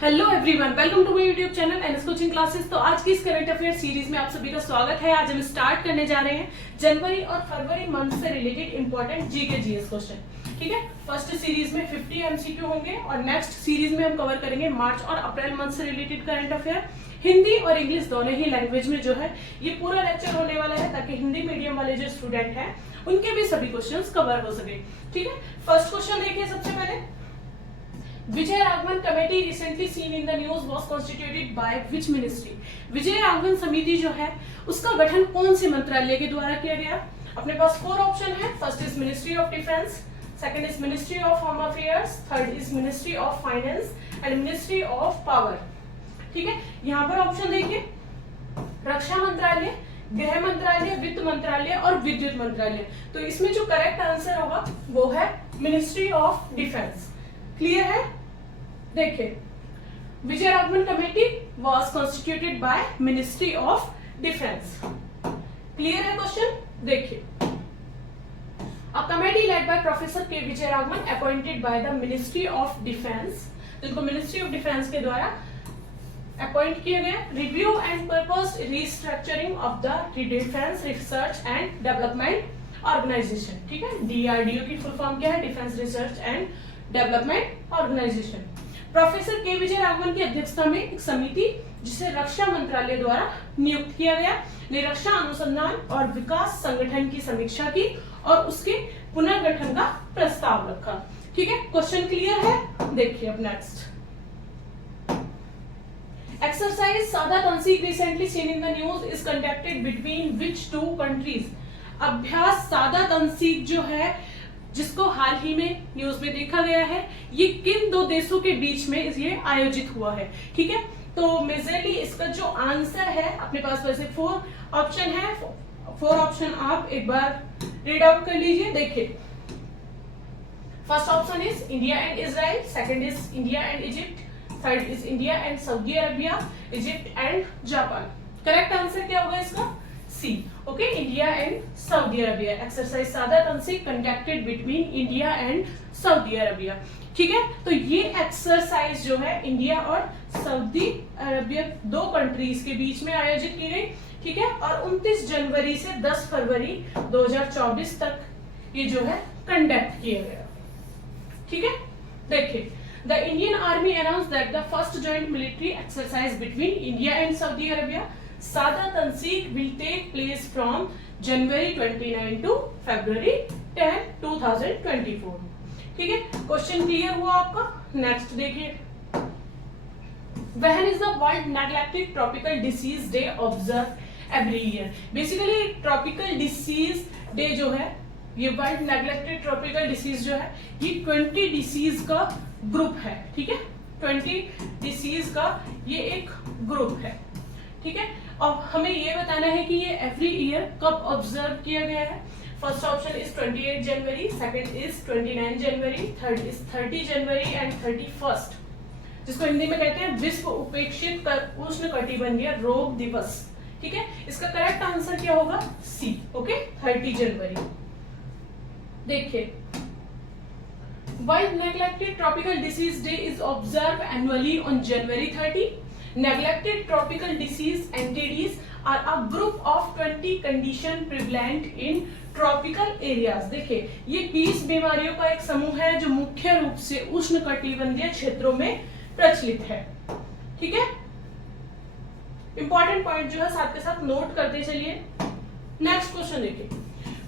Hello everyone, welcome to my YouTube channel NS coaching classes. तो आज की इस करंट अफेयर सीरीज में आप सभी का स्वागत है। आज हम स्टार्ट करने जा रहे हैं जनवरी और फरवरी मंथ से related important GK GS question. ठीक है, फर्स्ट सीरीज में 50 एमसीक्यू होंगे और नेक्स्ट सीरीज में हम कवर करेंगे मार्च और अप्रैल मंथ से रिलेटेड करंट अफेयर। हिंदी और इंग्लिश दोनों ही लैंग्वेज में जो है ये पूरा लेक्चर होने वाला है, ताकि हिंदी मीडियम वाले जो स्टूडेंट हैं उनके भी सभी क्वेश्चंस कवर हो सके। ठीक है, फर्स्ट क्वेश्चन देखिए। सबसे पहले, Vijay Raghavan committee recently seen in the news was constituted by which ministry. Vijay Raghavan समिति जो है उसका गठन कौन से मंत्रालय के द्वारा किया गया? अपने पास 4 ऑप्शन है। First is ministry of defence, second is ministry of home affairs, third is ministry of finance and ministry of power. ठीक है, यहाँ पर ऑप्शन देखिए, रक्षा मंत्रालय, गृह मंत्रालय, वित्त मंत्रालय और विद्युत मंत्रालय। तो इसमें जो करेक्ट आंसर होगा वो है मिनिस्ट्री ऑफ डिफेंस। क्लियर है? देखिए, Vijay Raghavan committee was constituted by ministry of defence. Clear है क्वेश्चन? देखिए, a committee led by professor K Vijay Raghavan appointed by the ministry of defence, जिनको मिनिस्ट्री ऑफ डिफेंस के द्वारा अपॉइंट किया गया, review and purpose restructuring of the defence research and development organisation. ठीक है, DRDO की फुल फॉर्म क्या है? Defence research and development organisation. Professor K Vijay Raghavan की अध्यक्षता में एक समिति, जिसे रक्षा मंत्रालय द्वारा नियुक्त किया गया, ने रक्षा अनुसंधान और विकास संगठन की समीक्षा की और उसके पुनर्गठन का प्रस्ताव रखा। ठीक है, क्वेश्चन क्लियर है? देखिए अब next, exercise Sada Tanseeq recently seen in the news is conducted between which 2 countries. अभ्यास सादा तंसीक जो है, जिसको हाल ही में न्यूज में देखा गया है, ये किन 2 देशों के बीच में ये आयोजित हुआ है? ठीक है, तो मेजरली इसका जो आंसर है, अपने पास वैसे 4 ऑप्शन है, 4 ऑप्शन आप एक बार रीड आउट कर लीजिए। देखिए, first option is India and Israel, second is India and Egypt, third is India and Saudi Arabia, Egypt and Japan. Correct answer क्या होगा इसका? C. Okay, India and Saudi Arabia. Exercise Sada Tanseeq conducted between India and Saudi Arabia. ठीक है, तो ये exercise जो है India और सऊदी अरेबिया 2 कंट्रीज के बीच में आयोजित की गई। ठीक है, और 29 जनवरी से 10 फरवरी 2024 तक ये जो है कंडक्ट किया गया। ठीक है, देखिए, the Indian army announced that the first joint military exercise between India and Saudi Arabia सादा तंसीक will take place from January 29 to February 10, 2024। ठीक है, क्वेश्चन क्लियर हुआ आपका? नेक्स्ट देखिए, When is the World Neglected Tropical Disease Day observed every year? Basically tropical disease day जो है, ये world neglected tropical disease जो है, ये 20 डिसीज का ग्रुप है। ठीक है, 20 डिसीज का ये एक ग्रुप है। ठीक है, और हमें ये बताना है कि ये एवरी ईयर कब ऑब्जर्व किया गया है। First option is 28 January, second is 29 January, third is 30 January and 31st, जिसको हिंदी में कहते हैं विश्व उपेक्षित उष्णकटिबंधीय रोग दिवस। ठीक है, इसका करेक्ट आंसर क्या होगा? सी। ओके, 30 जनवरी। देखिए, world neglected tropical disease day is observe annually on January 30। Neglected tropical disease entities are a group of 20 condition prevalent in tropical areas। देखिए, ये 20 बीमारियों का एक समूह है जो मुख्य रूप से उष्णकटिबंधीय क्षेत्रों में प्रचलित है। ठीक है, इंपॉर्टेंट पॉइंट जो है साथ के साथ नोट करते चलिए। नेक्स्ट क्वेश्चन देखिए,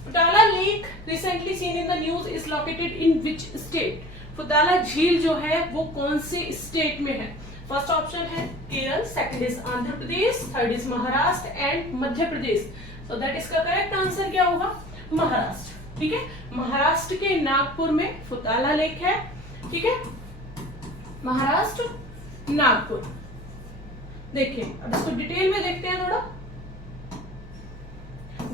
फुटाला lake recently seen in the news is located in which state. फुटाला झील जो है वो कौन से स्टेट में है? फर्स्ट ऑप्शन है Kerala, second is Andhra Pradesh, third is Maharashtra and Madhya Pradesh. So that इसका करेक्ट आंसर क्या होगा? महाराष्ट्र। ठीक है, महाराष्ट्र के नागपुर में फुटाला लेक है। ठीक है, महाराष्ट्र नागपुर। देखिए, अब इसको डिटेल में देखते हैं थोड़ा।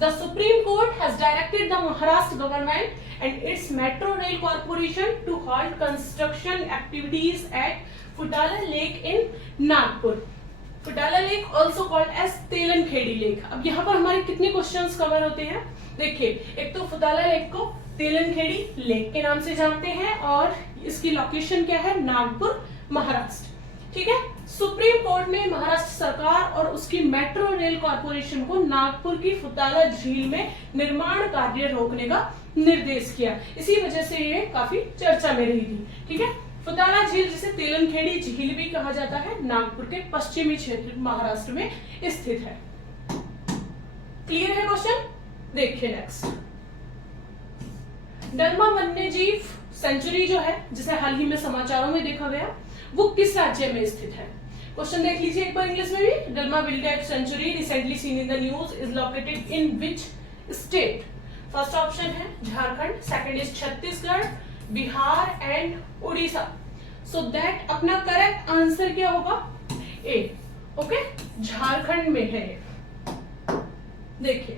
The Supreme Court has directed the Maharashtra government and its Metro Rail Corporation to halt construction activities at Futala Lake in Nagpur। Futala Lake also called as Telankhedi lake. अब यहाँ पर हमारे कितने क्वेश्चंस कवर होते हैं? देखिए, एक तो फुटाला लेक को तेलनखेड़ी लेक के नाम से जानते हैं और इसकी लोकेशन क्या है? नागपुर, महाराष्ट्र। ठीक है। सुप्रीम कोर्ट ने महाराष्ट्र सरकार और उसकी मेट्रो रेल कॉर्पोरेशन को नागपुर की फुताला झील में निर्माण कार्य रोकने का निर्देश किया। इसी वजह से ये काफी चर्चा में रही थी। ठीक है, फुताला झील जिसे तेलनखेड़ी झील भी कहा जाता है, नागपुर के पश्चिमी क्षेत्र महाराष्ट्र में स्थित है। क्लियर है क्वेश्चन? देखिए नेक्स्ट, डरमा वन्यजीव सेंचुरी जो है, जिसे हाल ही में समाचारों में देखा गया, वो किस राज्य में स्थित है? क्वेश्चन देख लीजिए एक बार इंग्लिश में भी। Dalma wildlife sanctuary recently seen in the news is located in which state? First option है Jharkhand, second is Chhattisgarh, Bihar and Orissa. So that अपना करेक्ट आंसर क्या होगा? ए। ओके, झारखंड में है। देखिए,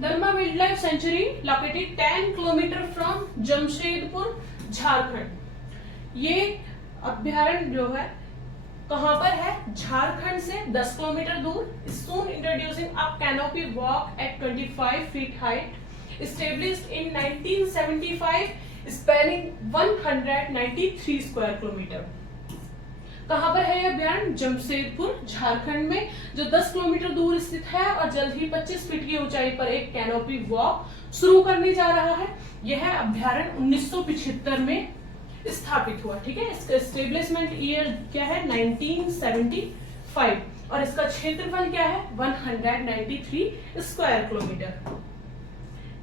Dalma wildlife sanctuary located 10 kilometre from Jamshedpur, Jharkhand. ये अभ्यारण्य जो है कहां पर है? झारखंड से 10 किलोमीटर दूर। Soon introducing a canopy walk at 25 feet height, established in 1975, spanning 193 square kilometre. कहां पर है यह अभ्यारण्य? जमशेदपुर, झारखंड में, जो 10 किलोमीटर दूर स्थित है और जल्द ही 25 फीट की ऊंचाई पर एक कैनोपी वॉक शुरू करने जा रहा है। यह अभ्यारण्य 1975 में स्थापित हुआ। ठीक है, इसका एस्टेब्लिशमेंट ईयर क्या है? 1975, और इसका क्षेत्रफल क्या है? 193 स्क्वायर किलोमीटर।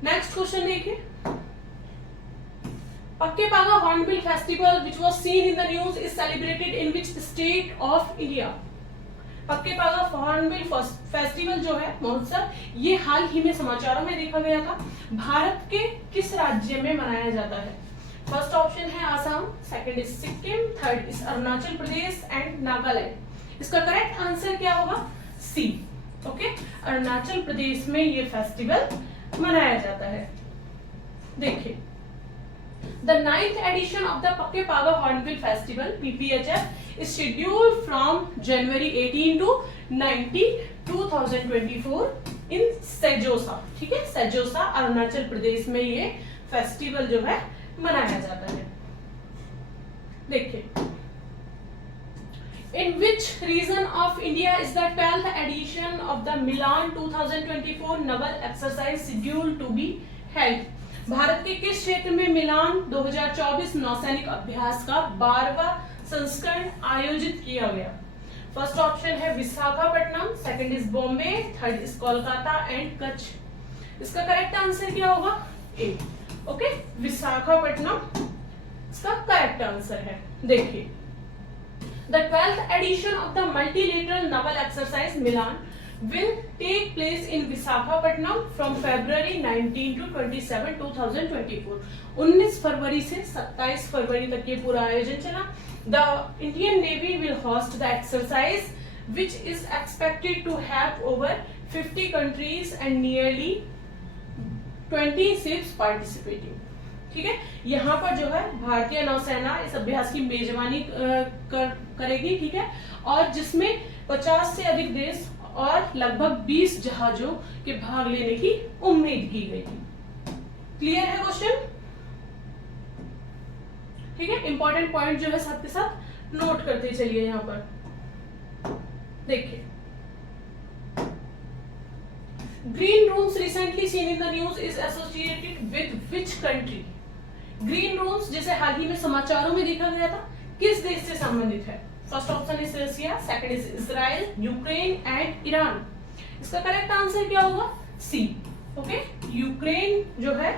नेक्स्ट क्वेश्चन देखिए, पक्के पागा hornbill festival which was seen in the news is celebrated in which state of India? पक्के पागा हॉर्नबिल फेस्टिवल जो है महोत्सव, ये हाल ही में समाचारों में देखा गया था। भारत के किस राज्य में मनाया जाता है? फर्स्ट ऑप्शन है Assam, second is Sikkim, third is Arunachal Pradesh and Nagaland. इसका करेक्ट आंसर क्या होगा? सी। ओके, अरुणाचल प्रदेश में ये फेस्टिवल मनाया जाता है। देखिए, The 9th edition of the Pakke Paga Hornbill Festival (PPHF) is scheduled from January 18 to 19, 2024 in Seijosa. ठीक है, सेजोसा अरुणाचल प्रदेश में ये फेस्टिवल जो है मनाया जाता है। देखिए, in which region of India is the 12th edition of the Milan 2024 naval exercise scheduled to be held? Bharat के किस क्षेत्र में मिलान 2024 नौसैनिक अभ्यास का 12वां संस्करण आयोजित किया गया? फर्स्ट ऑप्शन है Visakhapatnam, second is Bombay, third is Kolkata and Kutch. इसका करेक्ट आंसर क्या होगा? ए। ओके, विशाखापट्टनम इसका करेक्ट आंसर है। देखिए, The 12th edition of the multilateral naval exercise Milan will take place in Visakhapatnam from February 19 to 27, 2024. 19 फरवरी से 27 फरवरी तक ये पूरा आयोजन चला। The Indian Navy will host the exercise, which is expected to have over 50 countries and nearly 20 ships participating. ठीक है, यहाँ पर जो है भारतीय नौसेना इस अभ्यास की मेजबानी करेगी। ठीक है, और जिसमें 50 से अधिक देश और लगभग 20 जहाजों के भाग लेने की उम्मीद की गई थी। क्लियर है क्वेश्चन? ठीक है, इंपॉर्टेंट पॉइंट जो है साथ के साथ नोट करते चलिए। यहाँ पर देखिए, green rooms recently seen in the news is associated with which country? Green rooms जिसे हाल ही में समाचारों में देखा गया था, किस देश से संबंधित है? First option is Russia, second is Israel, Ukraine and Iran. इसका करेक्ट आंसर क्या होगा? सी। ओके, यूक्रेन जो है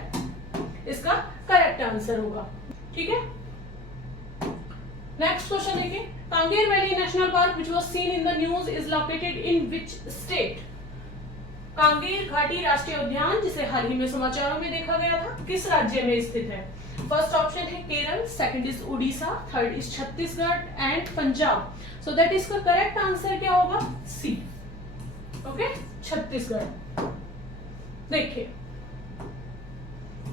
इसका करेक्ट आंसर होगा। ठीक है, नेक्स्ट क्वेश्चन देखिए, Kanger valley national park which was scene in the news is located in which state? Kanger घाटी राष्ट्रीय उद्यान जिसे हाल ही में समाचारों में देखा गया था, किस राज्य में स्थित है? फर्स्ट ऑप्शन है Kerala, second is Orissa, third is Chhattisgarh and Punjab. So that इसका करेक्ट आंसर क्या होगा? सी। ओके, छत्तीसगढ़। देखिए,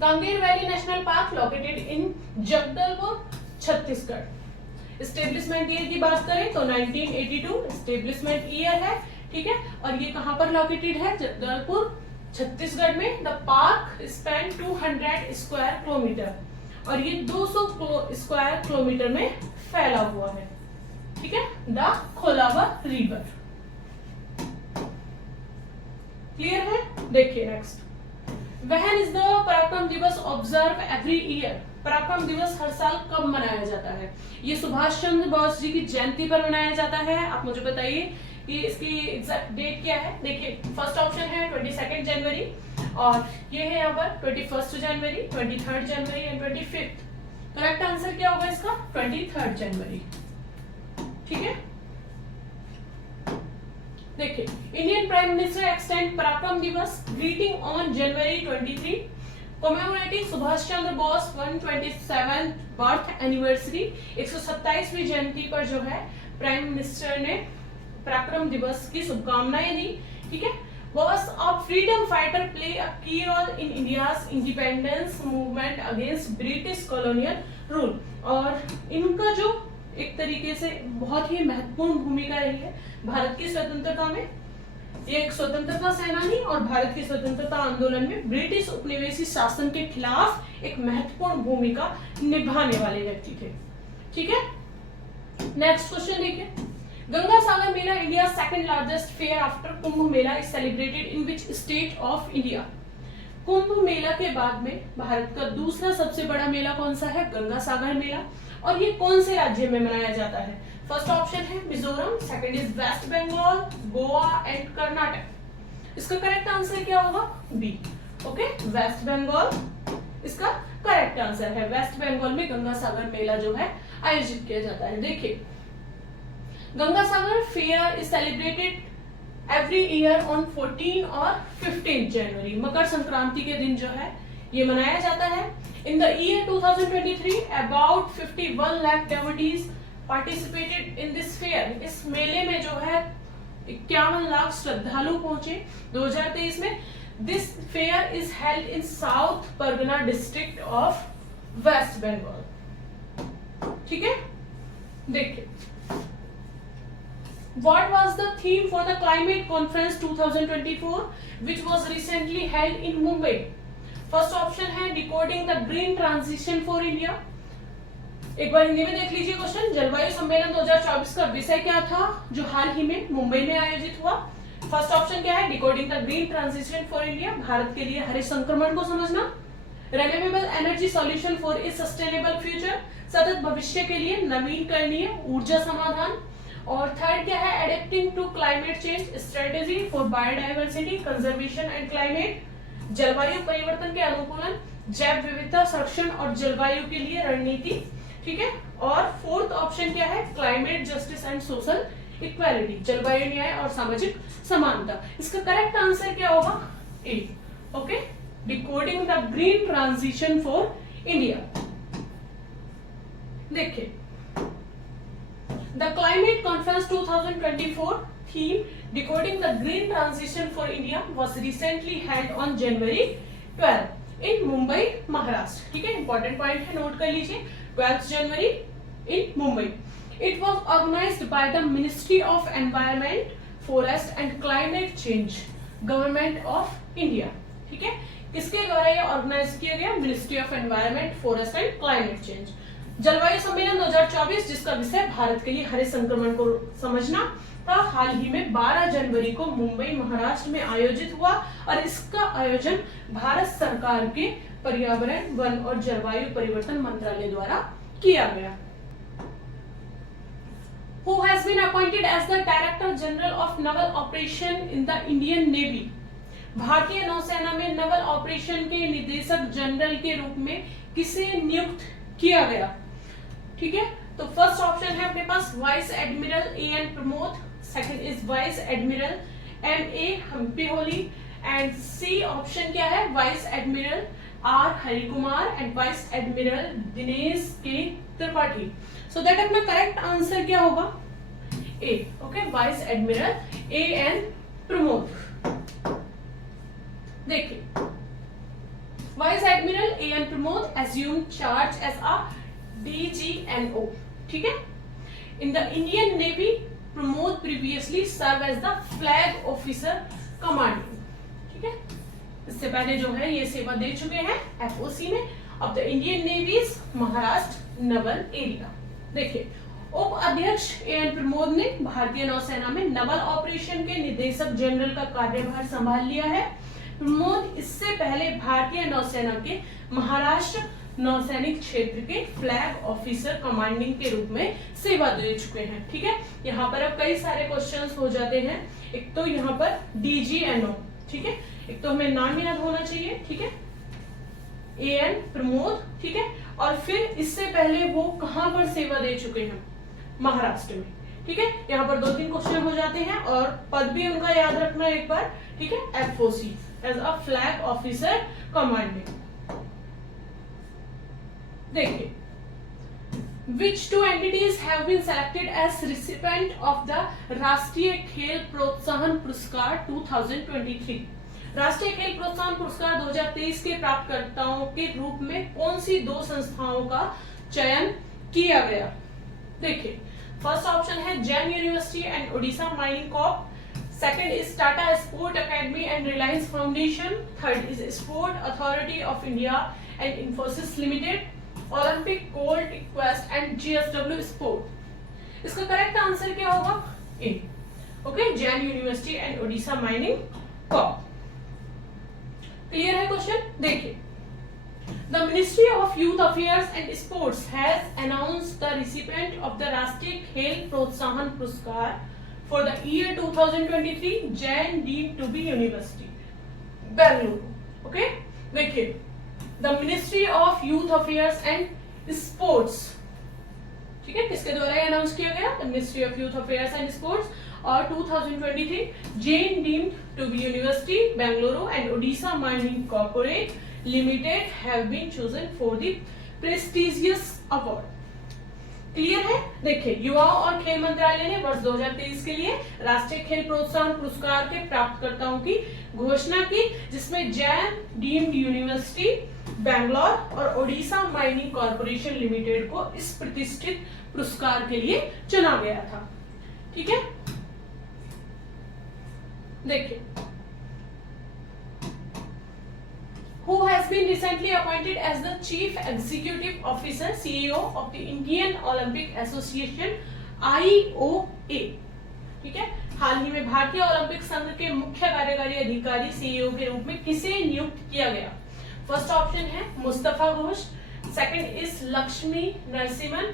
Kanger valley national park located in Jagdalpur, Chhattisgarh. Establishment year की बात करें तो 1982 एस्टेब्लिशमेंट ईयर है। ठीक है, और ये कहां पर लोकेटेड है? जगदलपुर, छत्तीसगढ़ में। The park span 200 square kilometre और ये 200 स्क्वायर किलोमीटर में फैला हुआ है, ठीक है, द कोलाबा रिवर। क्लियर है? देखिए नेक्स्ट, व्हेन इज द पराक्रम दिवस ऑब्जर्व एवरी ईयर? पराक्रम दिवस हर साल कब मनाया जाता है? ये सुभाष चंद्र बोस जी की जयंती पर मनाया जाता है। आप मुझे बताइए कि इसकी एग्जैक्ट डेट क्या है। देखिए फर्स्ट ऑप्शन है 22 जनवरी, और ये है यहाँ पर 21 जनवरी, 23 जनवरी एंड 25। करेक्ट आंसर क्या होगा इसका? 23 जनवरी, ठीक है। देखिए, Indian prime minister extend Parakram Diwas greeting on January 23 commemorating Subhash Chandra Bose 127th birth anniversary. 127वीं जयंती पर जो है प्राइम मिनिस्टर ने पराक्रम दिवस की शुभकामनाएं दी, ठीक है। Was a freedom fighter play a key role in India's independence movement against British colonial rule। और इनका जो एक तरीके से बहुत ही महत्वपूर्ण भूमिका रही है भारत की स्वतंत्रता में। ये एक स्वतंत्रता सेनानी और भारत की स्वतंत्रता आंदोलन में ब्रिटिश उपनिवेशी शासन के खिलाफ एक महत्वपूर्ण भूमिका निभाने वाले व्यक्ति थे, ठीक है। नेक्स्ट क्वेश्चन देखिए, Ganga Sagar Mela India second largest fair after Kumbh Mela is celebrated in which state of India? Kumbh Mela के बाद में भारत का दूसरा सबसे बड़ा मेला कौन सा है? गंगा सागर मेला। और ये कौन से राज्य में मनाया जाता है? फर्स्ट ऑप्शन है Mizoram, second is West Bengal, Goa and Karnataka. इसका करेक्ट आंसर क्या होगा? बी, ओके, वेस्ट बंगाल इसका करेक्ट आंसर है। वेस्ट बंगाल में गंगा सागर मेला जो है आयोजित किया जाता है। देखिए, Ganga Sagar fair is celebrated every year on 14 और 15 जनवरी। मकर संक्रांति के दिन जो है ये मनाया जाता है। In the year 2023 about 51 lakh devotees participated in this fair। इस मेले में जो है 51 लाख श्रद्धालु पहुंचे 2023 में। This fair is held in South Pargana district of West Bengal, ठीक है। देखिए, What was the theme for the Climate Conference 2024, which was recently held in Mumbai? First option है Decoding the Green Transition for India। एक बार हिंदी में देख लीजिए question. जलवायु सम्मेलन 2024 का विषय क्या था जो हाल ही में मुंबई में आयोजित हुआ? फर्स्ट ऑप्शन क्या है? Decoding the Green Transition for India, Bharat के लिए हरित संक्रमण को समझना। Renewable Energy Solution for a Sustainable Future, सतत भविष्य के लिए नवीकरणीय ऊर्जा समाधान। और थर्ड क्या है? Adapting to climate change strategy for biodiversity conservation and climate, जलवायु परिवर्तन के अनुकूलन, जैव विविधता संरक्षण और जलवायु के लिए रणनीति, ठीक है। और फोर्थ ऑप्शन क्या है? Climate justice and social equality, जलवायु न्याय और सामाजिक समानता। इसका करेक्ट आंसर क्या होगा? A, okay, decoding the green transition for India. देखिए, The Climate Conference 2024 theme Decoding the Green Transition for India was recently held on January 12 in Mumbai, Maharashtra। ठीक है, इंपॉर्टेंट पॉइंट है, नोट कर लीजिए। 12 जनवरी in Mumbai। It was organized by the Ministry of Environment, Forest and Climate Change, Government of India। ठीक है, किसके द्वारा ये ऑर्गेनाइज किया गया? Ministry of environment, forest and climate change. जलवायु सम्मेलन 2024 जिसका विषय भारत के लिए हरित संक्रमण को समझना था, हाल ही में 12 जनवरी को मुंबई महाराष्ट्र में आयोजित हुआ और इसका आयोजन भारत सरकार के पर्यावरण, वन और जलवायु परिवर्तन मंत्रालय द्वारा किया गया। Who has been appointed as the Director General of Naval Operation in the Indian Navy? भारतीय नौसेना में नवल ऑपरेशन के निदेशक जनरल के रूप में किसे नियुक्त किया गया? ठीक है, तो फर्स्ट ऑप्शन है अपने पास vice admiral A.N. Pramod, second is vice admiral M.A. Hampiholi and C option क्या है? Vice admiral R. Harikumar and vice admiral Dinesh K Tripathi. So that अपना करेक्ट आंसर क्या होगा? A, okay, vice admiral A.N. Pramod. देखिए, vice admiral A.N. Pramod assumed charge as a DGNO, ठीक है। In the Indian navy Pramod previously serve as the flag officer commanding, ठीक है। इससे पहले जो है ये सेवा दे चुके हैं FOC में of the Indian Navy's Maharashtra naval area. देखिए, उप अध्यक्ष एएन प्रमोद ने भारतीय नौसेना में नवल ऑपरेशन के निदेशक जनरल का कार्यभार संभाल लिया है। प्रमोद इससे पहले भारतीय नौसेना के महाराष्ट्र नौसैनिक क्षेत्र के फ्लैग ऑफिसर कमांडिंग के रूप में सेवा दे चुके हैं। ठीक है, यहाँ पर अब कई सारे क्वेश्चंस हो जाते हैं। एक तो यहाँ पर DGNO, ठीक है, एक तो हमें नाम याद होना चाहिए, ठीक है, एएन प्रमोद, ठीक है, और फिर इससे पहले वो कहां पर सेवा दे चुके हैं, महाराष्ट्र में। ठीक है, यहाँ पर 2-3 क्वेश्चन हो जाते हैं और पद भी उनका याद रखना एक बार। ठीक है, FOC as a flag officer commanding. देखिए, which two entities have been selected as recipient of the राष्ट्रीय खेल प्रोत्साहन पुरस्कार 2023? राष्ट्रीय खेल प्रोत्साहन पुरस्कार 2023 के प्राप्तकर्ताओं के रूप में कौन सी 2 संस्थाओं का चयन किया गया? देखिए, फर्स्ट ऑप्शन है Jain university and Odisha mining corp, second is Tata sport academy and Reliance foundation, third is sport authority of India and Infosys limited, Olympic gold quest and GSW sport. इसका करेक्ट आंसर क्या होगा? A. Okay, Jain university and Odisha mining corp. Clear है question? देखिए, the ministry of youth affairs and sports has announced the recipient of the Rashtriya Khel Protsahan Puraskar for the year 2023 Jain deemed to be university Bengaluru. Okay, देखिए, the ministry of youth affairs and sports, ठीक है, किसके द्वारा announce किया गया? The ministry of youth affairs and sports, और 2023 Jain deemed to be university Bengaluru and Odisha mining corporate limited have been chosen for the prestigious award. Clear है? देखिए, युवाओं और खेल मंत्रालय ने वर्ष 2023 के लिए राष्ट्रीय खेल प्रोत्साहन पुरस्कार के प्राप्तकर्ताओं की घोषणा की, जिसमें जैन डीम्ड यूनिवर्सिटी बेंगलोर और ओडिशा माइनिंग कॉर्पोरेशन लिमिटेड को इस प्रतिष्ठित पुरस्कार के लिए चुना गया था। ठीक है, देखिए, who has been recently appointed as the Chief Executive Officer CEO of the Indian Olympic Association IOA। ठीक है, हाल ही में भारतीय ओलंपिक संघ के मुख्य कार्यकारी अधिकारी CEO के रूप में किसे नियुक्त किया गया? फर्स्ट ऑप्शन है Mustafa Ghosh, second is Lakshmi Narasimhan,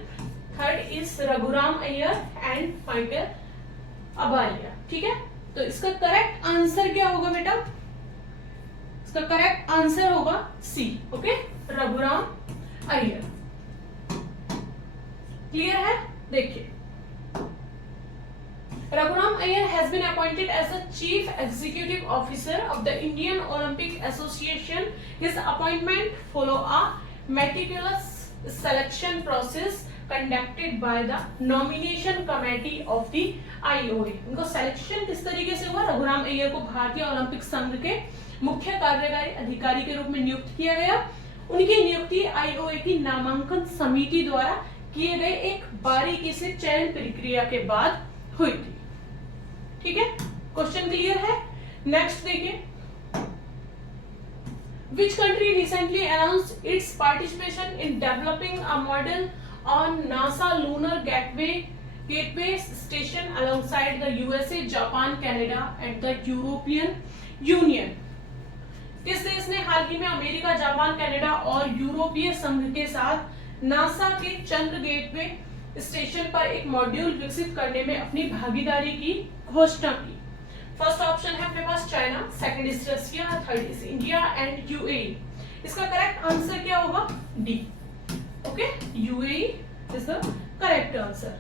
third is Raghuram Iyer and Michael अबालिया। ठीक है, तो इसका करेक्ट आंसर क्या होगा बेटा? इसका करेक्ट आंसर होगा C. Okay, Raghuram Iyer. Clear है? देखिए, Raghuram Iyer has been appointed as the Chief Executive Officer of the Indian Olympic Association. His appointment follow a meticulous selection process conducted by the nomination committee of the IOA. इनको selection किस तरीके से हुआ? रघुराम अय्यर को भारतीय Olympic संघ के मुख्य कार्यकारी अधिकारी के रूप में नियुक्त किया गया। उनकी नियुक्ति IOA की नामांकन समिति द्वारा किए गए एक बारीकी से चयन प्रक्रिया के बाद हुई थी। ठीक है, क्वेश्चन क्लियर है? नेक्स्ट देखिए, which country recently announced its participation in developing a model on NASA lunar gateway station alongside the USA, Japan, Canada and the European Union? किस देश ने हाल ही में अमेरिका, जापान, कनाडा और यूरोपीय संघ के साथ नासा के चंद्र गेटवे स्टेशन पर एक मॉड्यूल विकसित करने में अपनी भागीदारी की घोषणा की? फर्स्ट ऑप्शन है अपने पास China, second is Russia, third is India and UAE. इसका करेक्ट आंसर क्या होगा? D. Okay, UAE is the correct answer.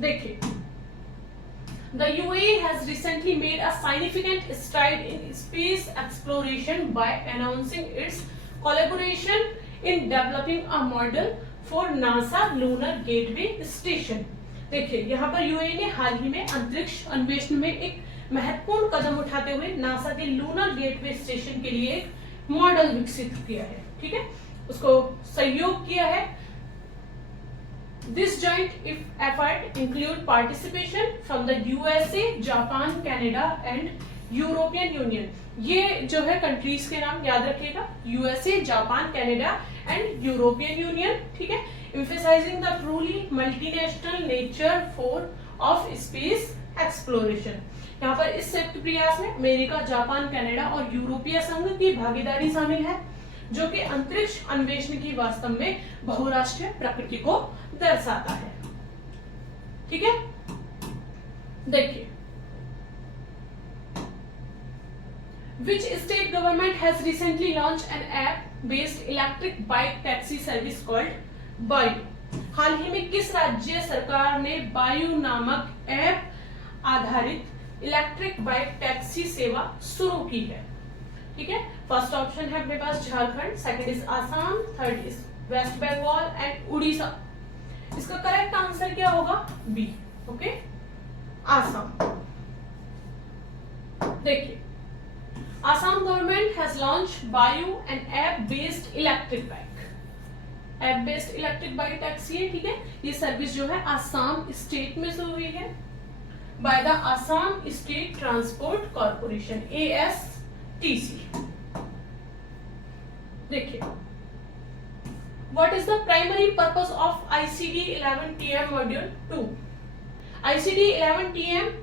देखिए, the UAE has recently made a significant stride in space exploration by announcing its collaboration in developing a model for NASA lunar gateway station। देखिए, यहाँ पर UAE ने हाल ही में अंतरिक्ष अन्वेषण में एक महत्वपूर्ण कदम उठाते हुए नासा के लूनर गेटवे स्टेशन के लिए एक मॉडल विकसित किया है। ठीक है, उसको सहयोग किया है। This joint effort include participation from the USA, Japan, Canada and European Union। ये जो है कंट्रीज के नाम याद रखिएगा, USA, Japan, Canada and European union, ठीक है, emphasizing the truly multinational nature for of space exploration। यहाँ पर इस संयुक्त प्रयास में अमेरिका, जापान, कनाडा और यूरोपीय संघ की भागीदारी शामिल है, जो कि अंतरिक्ष अन्वेषण की वास्तव में बहुराष्ट्रीय प्रकृति को दर्शाता है। ठीक है, देखिए, Which state government has recently launched an app-based electric bike taxi service called Bayu? हाल ही में किस राज्य सरकार ने बायु नामक ऐप आधारित इलेक्ट्रिक बाइक टैक्सी सेवा शुरू की है? ठीक है, फर्स्ट ऑप्शन है अपने पास Jharkhand, second is Assam, third is West Bengal and Orissa. इसका करेक्ट आंसर क्या होगा? बी। ओके, आसाम। देखिए, Assam government has launched Bayu, an app-based electric bike. App-based electric bike taxi है, ठीक है। ये सर्विस जो है आसाम स्टेट में शुरू हुई है by the Assam State Transport Corporation (ASTC). देखिए, what is the primary purpose of ICD 11TM Module 2? ICD 11TM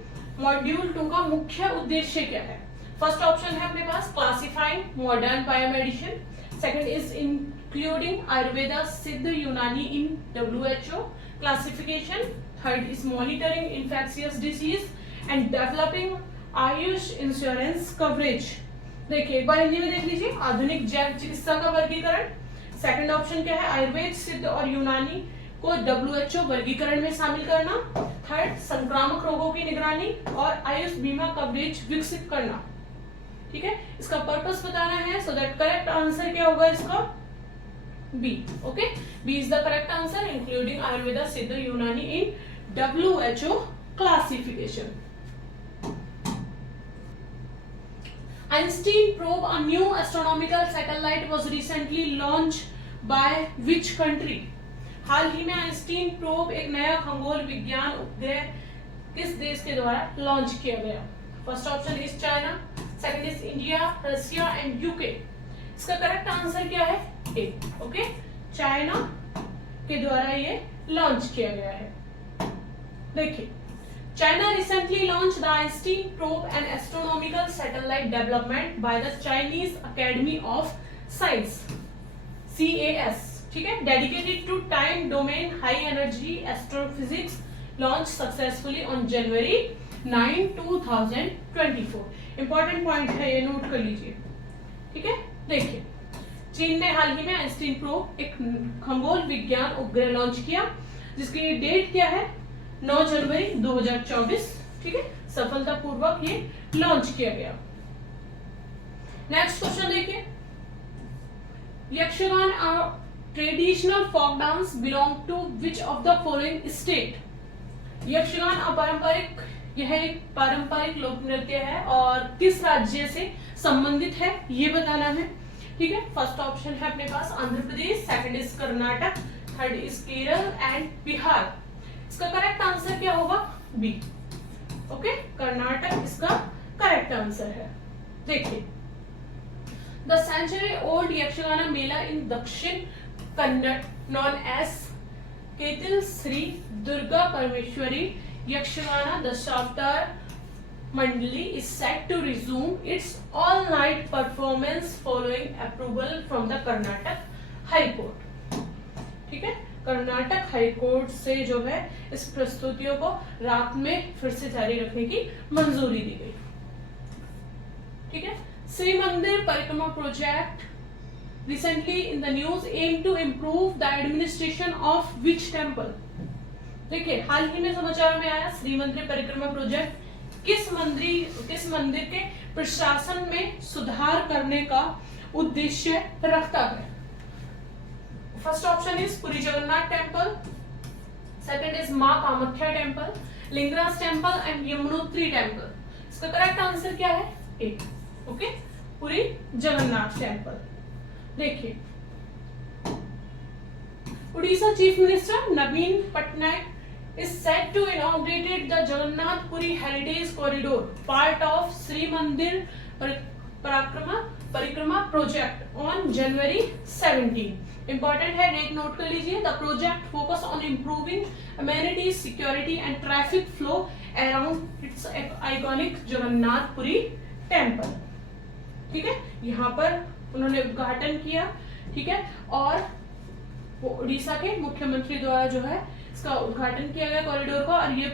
Module 2 का मुख्य उद्देश्य क्या है? फर्स्ट ऑप्शन है अपने पास classifying modern biomedicine, second is including Ayurveda, Siddha, Unani in WHO classification, third is monitoring infectious disease and developing AYUSH insurance coverage. देखिए, एक बार हिंदी में देख लीजिए, आधुनिक जैव चिकित्सा का वर्गीकरण। सेकंड ऑप्शन क्या है? आयुर्वेद, सिद्ध और यूनानी को WHO वर्गीकरण में शामिल करना। थर्ड, संक्रामक रोगों की निगरानी और आयुष बीमा कवरेज विकसित करना। ठीक है, इसका पर्पस बताना है, सो दैट करेक्ट आंसर क्या होगा इसका? B. Okay, B is the correct answer, including Ayurveda, Siddha, Unani in WHO classification. Einstein probe, a new astronomical satellite, was recently launched by which country? हाल ही में आइंस्टीन प्रोब, एक नया खगोल विज्ञान उपग्रह, किस देश के द्वारा लॉन्च किया गया? First option is China, second is India, Russia and UK. इसका करेक्ट आंसर क्या है? ए। ओके, चाइना के द्वारा ये लॉन्च किया गया है। देखिए, China recently launch the Einstein probe, an astronomical satellite development by the Chinese academy of science CAS, ठीक है, dedicated to time domain high energy astrophysics, launch successfully on January 9, 2024। Important point है, ये note कर लीजिए। ठीक है, देखिए, चीन ने हाल ही में आइंस्टीन प्रोब, एक खगोल विज्ञान उपग्रह लॉन्च किया, जिसकी डेट क्या है? 9 जनवरी 2024। ठीक है, सफलतापूर्वक ये लॉन्च किया गया। नेक्स्ट क्वेश्चन देखिए, Yakshagana traditional folk dance belong to which of the following state? Yakshagana अपारंपरिक, यह एक पारंपरिक लोक नृत्य है और किस राज्य से संबंधित है ये बताना है। ठीक है, फर्स्ट ऑप्शन है अपने पास Andhra Pradesh, second is Karnataka, third is Kerala and Bihar. इसका करेक्ट आंसर क्या होगा? बी। ओके, कर्नाटक इसका करेक्ट आंसर है। देखिए, द सेंचुरी ओल्ड यक्षगाना मेला इन दक्षिण कन्नड़ नॉन एज केतिल श्री दुर्गा परमेश्वरी यक्षगाना दशावतार मंडली is set to resume its all-night performance following approval from the Karnataka High Court। ठीक है, कर्नाटक हाई कोर्ट से जो है इस प्रस्तुतियों को रात में फिर से जारी रखने की मंजूरी दी गई। ठीक है, श्री मंदिर परिक्रमा project recently in the news aim to improve the administration of which temple? देखिए, हाल ही में समाचार में आया, श्री मंदिर परिक्रमा प्रोजेक्ट किस मंदिर के प्रशासन में सुधार करने का उद्देश्य रखता है? First option is Puri Jagannath temple, second is Maa Kamakhya temple, Lingaraj temple and Yamunotri temple. इसका करेक्ट आंसर क्या है? A. Okay, Puri Jagannath temple. देखिए, Orissa chief minister Naveen Patnaik is set to inaugurate the Jagannath Puri Heritage Corridor, part of Sri Mandir Parikrama project on January 17। Important है, एक note कर लीजिए। The project focus on improving amenities, security and traffic flow around its iconic Jagannathpuri temple. ठीक है, यहाँ पर उन्होंने उद्घाटन किया। ठीक है, और वो उड़ीसा के मुख्यमंत्री द्वारा जो है इसका उद्घाटन किया गया कॉरिडोर का। और ये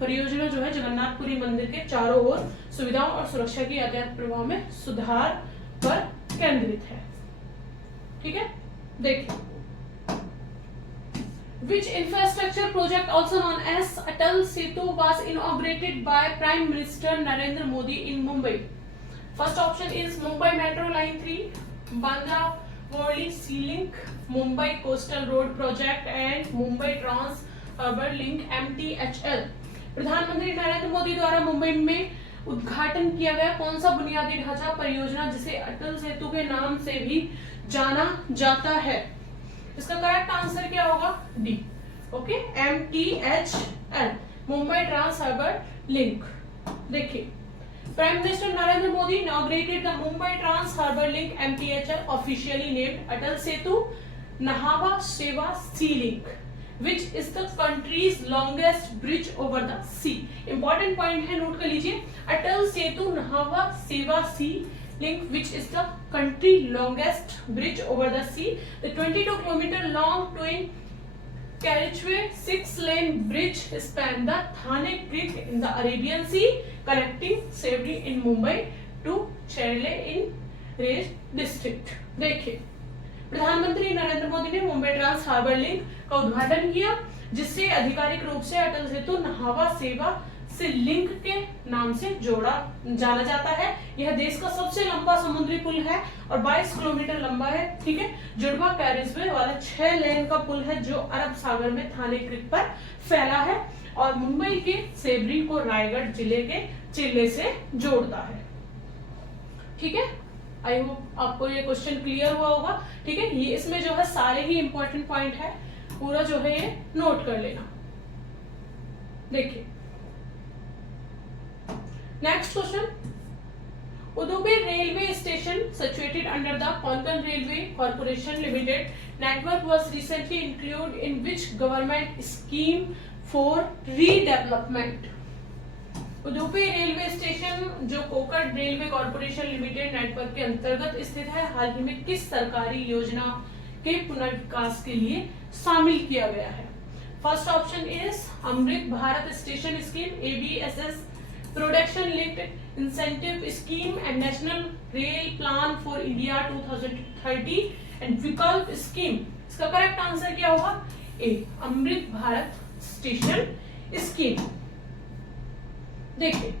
परियोजना जो है जगन्नाथपुरी मंदिर के चारों ओर सुविधाओं और सुरक्षा की यातायात प्रवाह में सुधार पर केंद्रित है। ठीक है, देखिए, which infrastructure project also known as Atal Setu was inaugurated by Prime Minister Narendra Modi in Mumbai? First option is Mumbai Metro Line 3, Bandra Worli Sea Link, Mumbai Coastal Road Project and Mumbai Trans Harbour Link (MTHL). प्रधानमंत्री नरेंद्र मोदी द्वारा मुंबई में उद्घाटन किया गया कौन सा बुनियादी ढांचा परियोजना जिसे अटल सेतु के नाम से भी जाना जाता है? इसका करेक्ट आंसर क्या होगा? D. Okay, MTHL, Mumbai trans harbour link. देखिए, prime minister Narendra Modi inaugurated the Mumbai Trans Harbour Link (MTHL), officially named Atal Setu Nhava Sheva Sea Link, which is the country's longest bridge over the sea. Important point है, note कर लीजिए। Atal Setu Nhava Sheva Sea Link, which is the country longest bridge over the sea. The 22-kilometer long twin carriageway 6-lane bridge span the Thane Creek in the Arabian Sea, connecting Sewri in Mumbai to Cherle in Rej district. देखिए, प्रधानमंत्री नरेंद्र मोदी ने Mumbai trans harbour link का उद्घाटन किया, जिससे आधिकारिक रूप से अटल सेतु नहावा सेवा से लिंक के नाम से जोड़ा जाना जाता है। यह देश का सबसे लंबा समुद्री पुल है और 22 किलोमीटर लंबा है। ठीक है, जुड़वा कैरिजवे वाला 6 लेन का पुल है जो अरब सागर में थाने क्रीक पर फैला है और मुंबई के सेवरी को रायगढ़ जिले के चिल्ले से जोड़ता है। ठीक है, आई होप आपको ये क्वेश्चन क्लियर हुआ होगा। ठीक है, ये इसमें जो है सारे ही इंपॉर्टेंट पॉइंट है, पूरा जो है ये नोट कर लेना। देखिए, next question, Udupi railway station situated under the Konkan Railway Corporation Limited network was recently included in which government scheme for redevelopment? Udupi railway station जो Konkan railway corporation limited network के अंतर्गत स्थित है, हाल ही में किस सरकारी योजना के पुनर्विकास के लिए शामिल किया गया है? First option is Amrit Bharat station scheme, ABSS production linked incentive scheme and national rail plan for India 2030 and Vikalp scheme. इसका करेक्ट आंसर क्या होगा? A, Amrit Bharat station scheme. देखिए,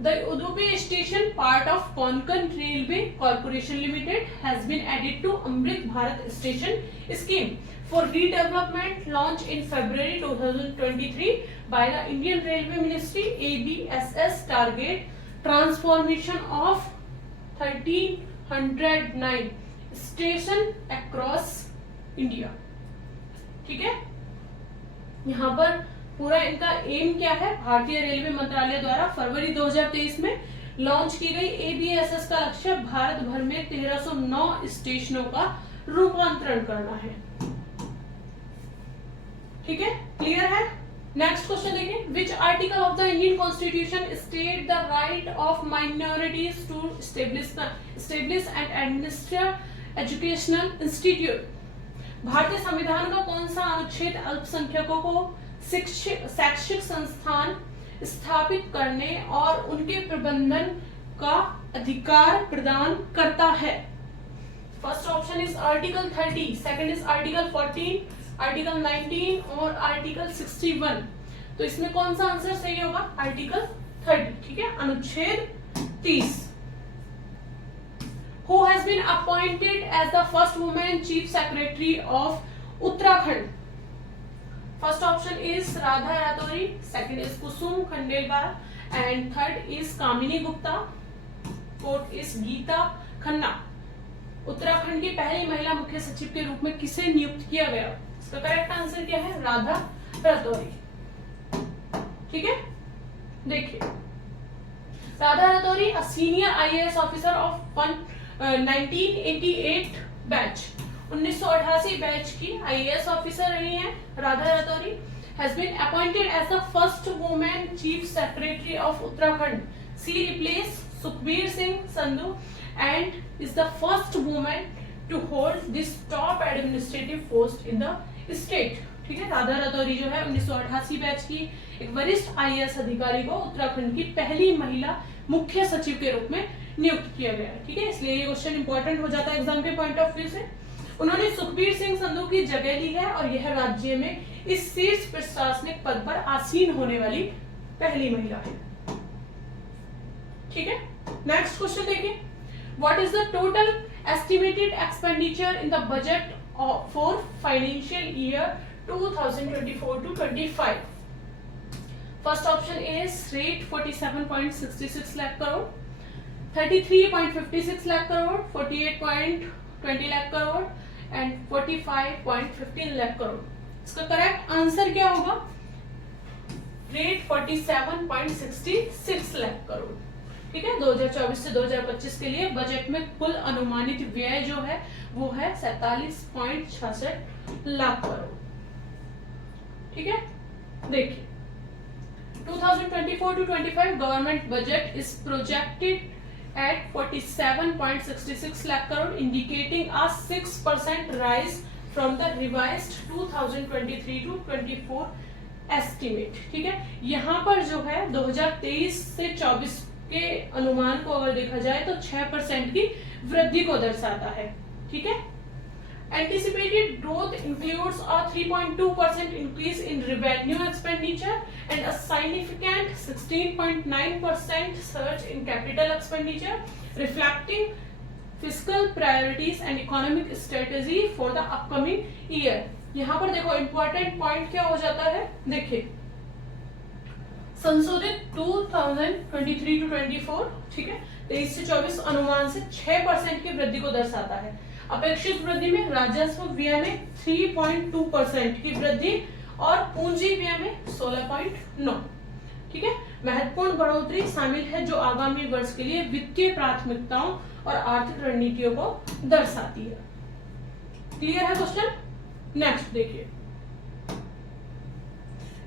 the Udupi station part of Konkan railway corporation limited has been added to Amrit Bharat station scheme for redevelopment launched in February 2023 by the Indian Railway Ministry. ABSS target transformation of 1309 station across India. ठीक है, यहाँ पर पूरा इनका M क्या है? भारतीय railway मंत्रालय द्वारा फरवरी 2023 में लॉन्च की गई ABSS का लक्ष्य भारत भर में 1309 स्टेशनों का रूपांतरण करना है। ठीक है, क्लियर है? नेक्स्ट क्वेश्चन देखिए, which article of the Indian constitution state the right of minorities to establish and administer educational institute? भारतीय संविधान का कौन सा अनुच्छेद अल्पसंख्यकों को शैक्षिक संस्थान स्थापित करने और उनके प्रबंधन का अधिकार प्रदान करता है? First option is article 30, second is article 14, article 19 और आर्टिकल 61। तो इसमें कौन सा आंसर सही होगा? आर्टिकल 30। ठीक है, अनुच्छेद 30। Who has been appointed as the first woman chief secretary of Uttarakhand? First option is Radha Raturi, second is Kusum Khandelwal and third is Kamini Gupta, fourth is Geeta Khanna। Uttarakhand की पहली महिला मुख्य सचिव के रूप में किसे नियुक्त किया गया? इसका करेक्ट आंसर क्या है? राधा रतौरी। ठीक है, देखिए, Radha Raturi, a senior IAS officer of 1988 batch, 1988 batch की आईएएस ऑफिसर रही हैं Radha रतौरी। has been appointed as the first woman chief secretary of Uttarakhand. She replaced Sukhbir Singh Sandhu and is the first woman to hold this top administrative post in the state. ठीक है, राधा रतौरी जो है 1988 batch की एक वरिष्ठ IAS अधिकारी को उत्तराखंड की पहली महिला मुख्य सचिव के रूप में नियुक्त किया गया है। ठीक है, इसलिए ये क्वेश्चन इंपॉर्टेंट हो जाता है एग्जाम के पॉइंट ऑफ व्यू से। उन्होंने सुखबीर सिंह संधू की जगह ली है और यह राज्य में इस शीर्ष प्रशासनिक पद पर आसीन होने वाली पहली महिला है। ठीक है, नेक्स्ट क्वेश्चन देखिए, what is the total estimated expenditure in the budget for financial year 2024 to 25? First option is rate 47.66 lakh crore, 33.56 lakh crore, 48.20 lakh crore and 45.15 lakh crore. इसका करेक्ट आंसर क्या होगा? रेट 47.66 लाख करोड़। ठीक है, 2024 से 2025 के लिए बजट में कुल अनुमानित व्यय जो है वो है 47.66 लाख करोड़। ठीक है, देखिए 2024 to 25 government budget is projected at 47.66 lakh crore, indicating a 6% rise from the revised 2023 to 24 estimate. ठीक है, यहाँ पर जो है 2023 से 24 के अनुमान को अगर देखा जाए तो 6% की वृद्धि को दर्शाता है। ठीक है, anticipated growth includes a 3.2% increase in revenue expenditure and a significant 16.9% surge in capital expenditure, reflecting fiscal priorities and economic strategy for the upcoming year. यहाँ पर देखो important point क्या हो जाता है, देखिए संशोधित 2023 to 24, ठीक है, 23 से 24 अनुमान से 6% की वृद्धि को दर्शाता है। अपेक्षित वृद्धि में राजस्व व्यय में 3.2% की वृद्धि और पूंजी व्यय में 16.9। ठीक है, महत्वपूर्ण बढ़ोतरी शामिल है जो आगामी वर्ष के लिए वित्तीय प्राथमिकताओं और आर्थिक रणनीतियों को दर्शाती है। क्लियर है क्वेश्चन? नेक्स्ट देखिए,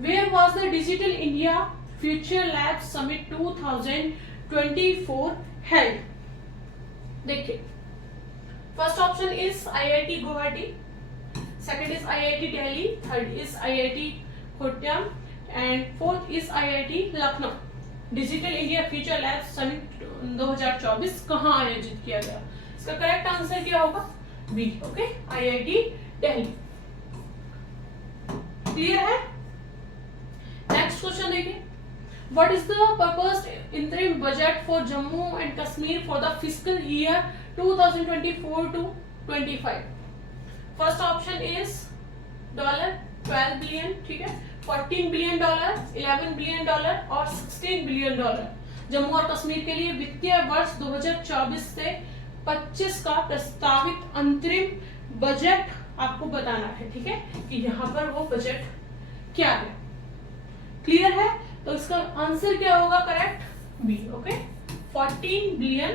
where was the digital India future lab summit 2024 held? देखिए, first option is IIT Guwahati, second is IIT Delhi, third is IIT Kottayam and fourth is IIT Lucknow. Digital India future lab summit 2024 कहां आयोजित किया गया? इसका correct answer क्या होगा? B. Okay, IIT Delhi. Clear है? Next question देखिए, what is the proposed interim budget for Jammu and Kashmir for the fiscal year 2024 to 25? First option is $12 billion, ठीक है, $14 बिलियन, $11 बिलियन और $16 बिलियन। जम्मू और कश्मीर के लिए वित्तीय वर्ष 2024 से 25 का प्रस्तावित अंतरिम बजट आपको बताना है। ठीक है, कि यहाँ पर वो बजट क्या है। क्लियर है? तो इसका आंसर क्या होगा? Correct B. Okay, $14 billion.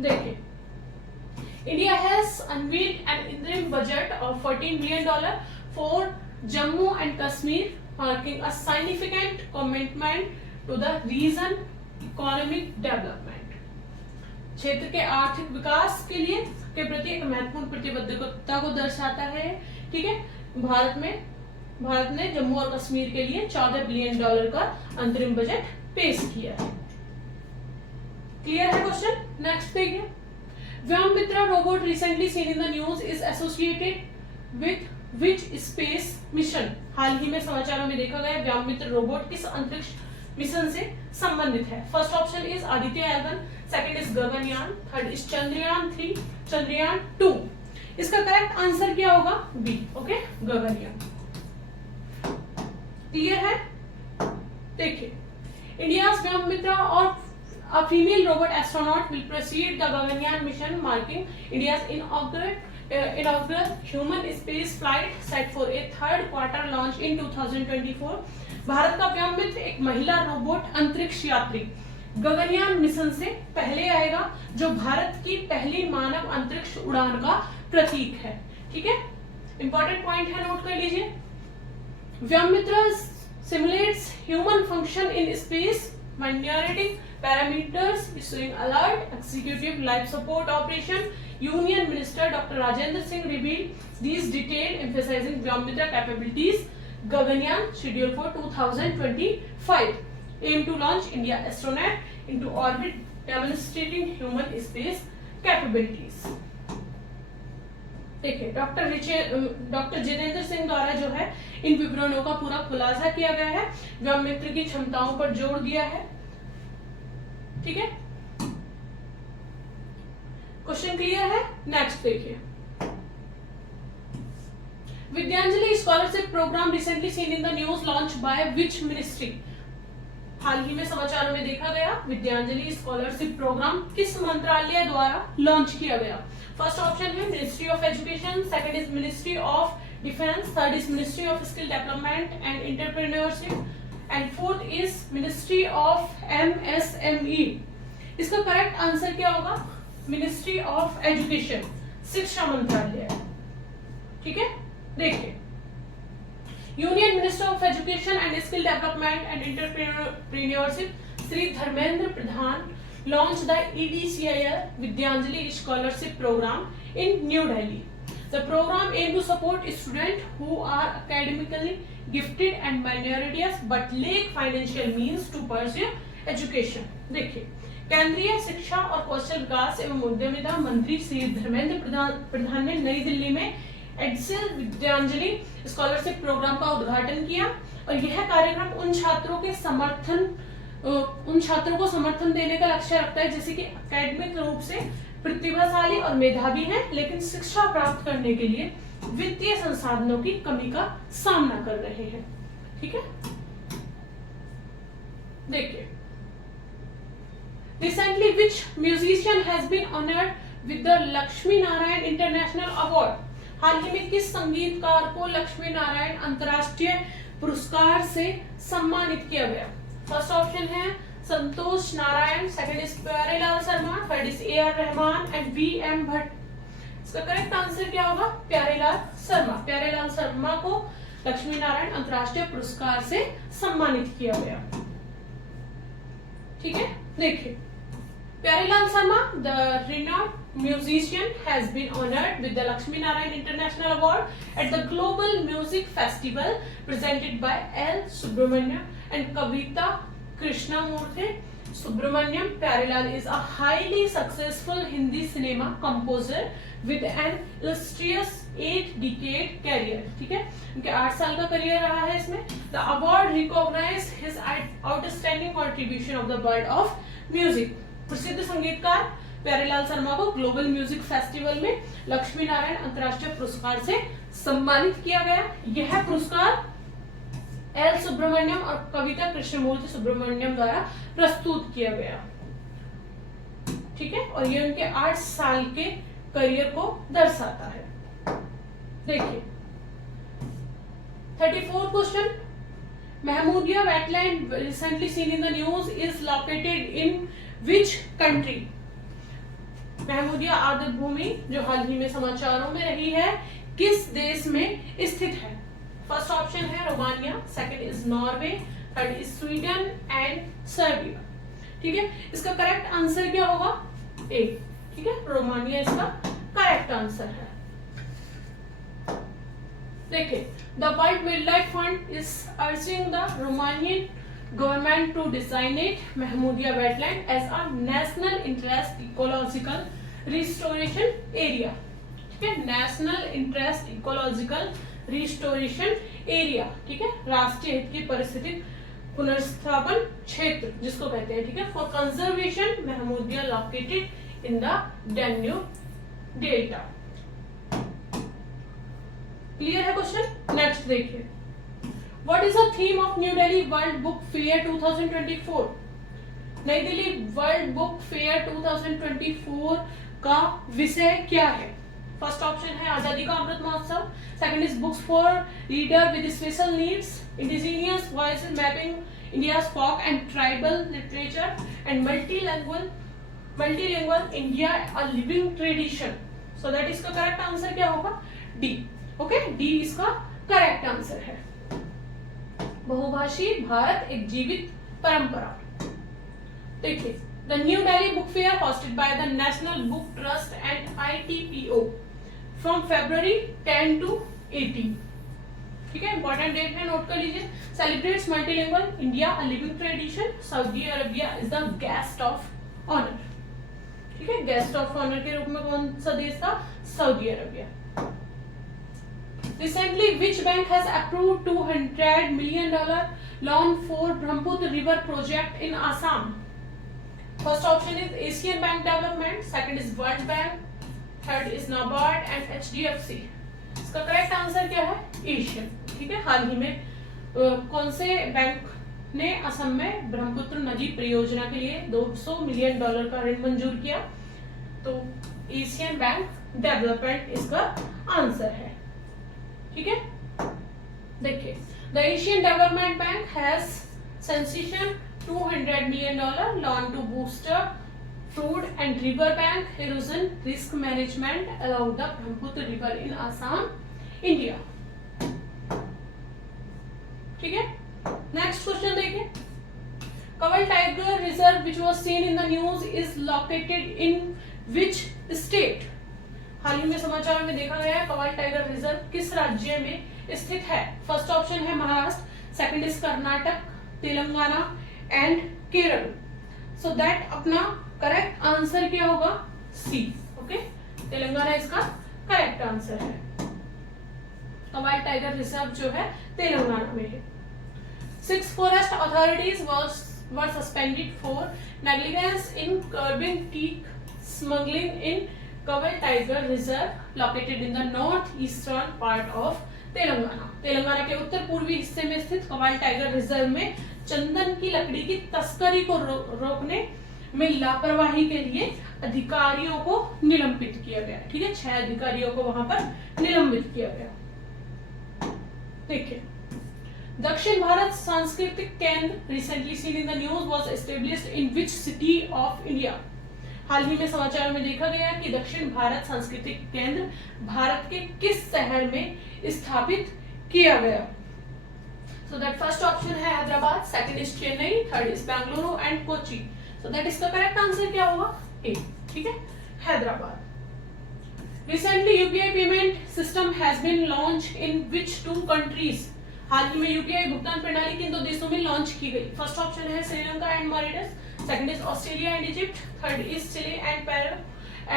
देखिए, India has unveiled an interim budget of $14 billion for Jammu and Kashmir, marking a significant commitment to the region economic development. क्षेत्र के आर्थिक विकास के लिए के प्रति एक महत्वपूर्ण प्रतिबद्धता को दर्शाता है। ठीक है, भारत ने जम्मू और कश्मीर के लिए $14 बिलियन का अंतरिम बजट पेश किया है। क्लियर है क्वेश्चन? नेक्स्ट देखिए, Vyommitra robot recently seen in the news is associated with which space mission? हाल ही में समाचारों में देखा गया व्योममित्र रोबोट किस अंतरिक्ष मिशन से संबंधित है? First option is Aditya L1, second is Gaganyaan, third is Chandrayaan 3, Chandrayaan 2। इसका करेक्ट आंसर क्या होगा? बी। ओके, गगनयान। क्लियर है? देखिए, इंडियाज व्योममित्र और a female robot astronaut will precede the Gaganyaan mission, marking India's inaugural human space flight set for a third quarter launch in 2024. Bharat का व्योममित्र एक महिला robot अंतरिक्ष यात्री गगनयान मिशन से पहले आएगा, जो भारत की पहली मानव अंतरिक्ष उड़ान का प्रतीक है। ठीक है, इंपॉर्टेंट पॉइंट है, नोट कर लीजिए। Vyommitra simulates human function in space, minority parameters, issuing alert, executive life support operation. Union Minister Dr. Rajendra Singh revealed these details, emphasizing Vyomitra capabilities. Gaganyaan scheduled for 2025, aim to launch India astronaut into orbit, demonstrating human space capabilities. देखिए, doctor Jitendra Singh द्वारा जो है इन विवरणों का पूरा खुलासा किया गया है, व्योममित्र की क्षमताओं पर जोर दिया है। ठीक है, क्वेश्चन क्लियर है। नेक्स्ट देखिए, Vidyanjali scholarship programme recently seen in the news, launch by which ministry. हाल ही में समाचारों में देखा गया, विद्यांजलि स्कॉलरशिप प्रोग्राम किस मंत्रालय द्वारा लॉन्च किया गया। फर्स्ट ऑप्शन है ministry of education, second is ministry of defence, third is ministry of skill development and entrepreneurship and fourth is ministry of MSME. इसका करेक्ट आंसर क्या होगा? मिनिस्ट्री ऑफ एजुकेशन, शिक्षा मंत्रालय। ठीक है, देखिए, union minister of education and skill development and entrepreneurship Shri Dharmendra Pradhan launched the EDCIL Vidyanjali Scholarship Program in New Delhi. The program aims to support students who are academically gifted and minorities but lack financial means to pursue education. देखिए, केंद्रीय शिक्षा और कौशल विकास एवं उद्यमिता मंत्री श्री धर्मेंद्र प्रधान ने नई दिल्ली में एडसेल विद्यांजलि स्कॉलरशिप प्रोग्राम का उद्घाटन किया, और यह कार्यक्रम उन छात्रों को समर्थन देने का लक्ष्य रखता है जैसे कि एकेडमिक रूप से प्रतिभाशाली और मेधावी हैं, लेकिन शिक्षा प्राप्त करने के लिए वित्तीय संसाधनों की कमी का सामना कर रहे हैं। ठीक है, देखिए, recently which musician has been honoured with the Lakshmi Narayan international award. हाल ही में किस संगीतकार को लक्ष्मी नारायण अंतर्राष्ट्रीय पुरस्कार से सम्मानित किया गया? फर्स्ट ऑप्शन है Santosh Narayan, second is Pyarelal Sharma, third is AR Rahman and VM Bhatt. इसका करेक्ट आंसर क्या होगा? प्यारेलाल शर्मा। प्यारेलाल शर्मा को लक्ष्मी नारायण अंतर्राष्ट्रीय पुरस्कार से सम्मानित किया गया। ठीक है, देखिए, Pyarelal Sharma the renowned musician has been honored with the Lakshmi Narayan International Award at the Global Music Festival presented by L. Subramaniam and Kavita Krishnamurthy. Subramaniam Pyarelal is a highly successful Hindi cinema composer with an illustrious 8-decade career. ठीक है, उनके 8 साल का career रहा है इसमें। The award recognizes his outstanding contribution of the world of music. प्रसिद्ध संगीतकार प्यारेलाल शर्मा को ग्लोबल म्यूजिक फेस्टिवल में लक्ष्मी नारायण अंतर्राष्ट्रीय पुरस्कार से सम्मानित किया गया। यह पुरस्कार एल सुब्रमण्यम और कविता कृष्णमूर्ति सुब्रमण्यम द्वारा प्रस्तुत किया गया। ठीक है, और ये उनके 8 साल के करियर को दर्शाता है। देखिए, 34th question, Mahmoudiyah wetland recently seen in the news is located in which country. Mahmoudiyah आर्द्र भूमि जो हाल ही में समाचारों में रही है, किस देश में स्थित है? फर्स्ट ऑप्शन है Romania, second is Norway, third is Sweden and Serbia. ठीक है, इसका करेक्ट आंसर क्या होगा? ए। ठीक है, रोमानिया इसका करेक्ट आंसर है। देखिए, the world wild life fund is urging the Romanian government to designate Mahmudiya wetland as a national interest ecological restoration area. ठीक है, national interest ecological restoration area। ठीक है, राष्ट्रीय हित की परिस्थितिक पुनर्स्थापन क्षेत्र जिसको कहते हैं। ठीक है, for conservation Mahmudiya located in the Danube delta। Clear है क्वेश्चन? नेक्स्ट देखिए, What is the theme of New Delhi World Book Fair 2024? नई दिल्ली वर्ल्ड बुक फेयर 2024 का विषय क्या है? फर्स्ट ऑप्शन है आजादी का Amrit Mahotsav, second is books for reader with special needs, indigenous voices mapping India's folk and tribal literature, and multilingual India a living tradition. So that इसका correct answer क्या होगा? डी. ओके, डी इसका correct answer है. बहुभाषी भारत एक जीवित परंपरा. देखिए, the new Delhi book fair hosted by the national book trust and ITPO from February 10 to 18. ठीक है, इंपॉर्टेंट डेट है, नोट कर लीजिए. Celebrates multilingual India a living tradition. Saudi Arabia is the guest of honour. ठीक है, guest of honour के रूप में कौन सा देश था? Saudi Arabia. Recently, which bank has approved $200 million loan for Brahmaputra River project in Assam? First option is Asian Bank Development, second is World Bank, third is NABARD and HDFC. इसका correct answer क्या है? Asian. ठीक है, हाल ही में कौन से bank ने असम में ब्रह्मपुत्र नदी परियोजना के लिए $200 मिलियन का ऋण मंजूर किया? तो एशियन बैंक डेवलपमेंट इसका आंसर है. ठीक है, देखिए, the Asian development bank has sanctioned $200 million loan to booster flood and river bank erosion risk management along the Brahmaputra River in Assam, India. ठीक है, नेक्स्ट क्वेश्चन देखिए. Kaval Tiger Reserve which was seen in the news is located in which state? हाल ही में समाचार में देखा गया है कवाल टाइगर रिजर्व किस राज्य में स्थित है? फर्स्ट ऑप्शन है Maharashtra, second is Karnataka, Telangana and Kerala. So that अपना करेक्ट आंसर क्या होगा? सी. ओके, तेलंगाना इसका करेक्ट आंसर है. कवाल टाइगर रिजर्व जो है तेलंगाना में है. 6 forest authorities were suspended for negligence in curbing teak smuggling in Kaval Tiger Reserve located in the north-eastern part of Telangana. Telangana के उत्तर पूर्वी हिस्से में स्थित कवाल टाइगर रिजर्व में चंदन की लकड़ी की तस्करी को रोकने में लापरवाही के लिए अधिकारियों को निलंबित किया गया. ठीक है, 6 अधिकारियों को वहां पर निलंबित किया गया. देखिए, दक्षिण Bharat Sanskritik Kendra recently seen in the news was established in which city of India? हाल ही में समाचार में देखा गया कि दक्षिण भारत सांस्कृतिक केंद्र भारत के किस शहर में स्थापित किया गया? सो दैट फर्स्ट ऑप्शन है Hyderabad, second is Chennai, third is Bengaluru and Kochi. So that इसका करेक्ट आंसर क्या होगा? ए. ठीक है, Hyderabad. Recently UPI payment system has been launch in which 2 countries? हाल ही में यूपीआई भुगतान प्रणाली किन 2 देशों में लॉन्च की गई? फर्स्ट ऑप्शन है Sri Lanka and Mauritius, second is Australia and Egypt, third is Chile and Peru,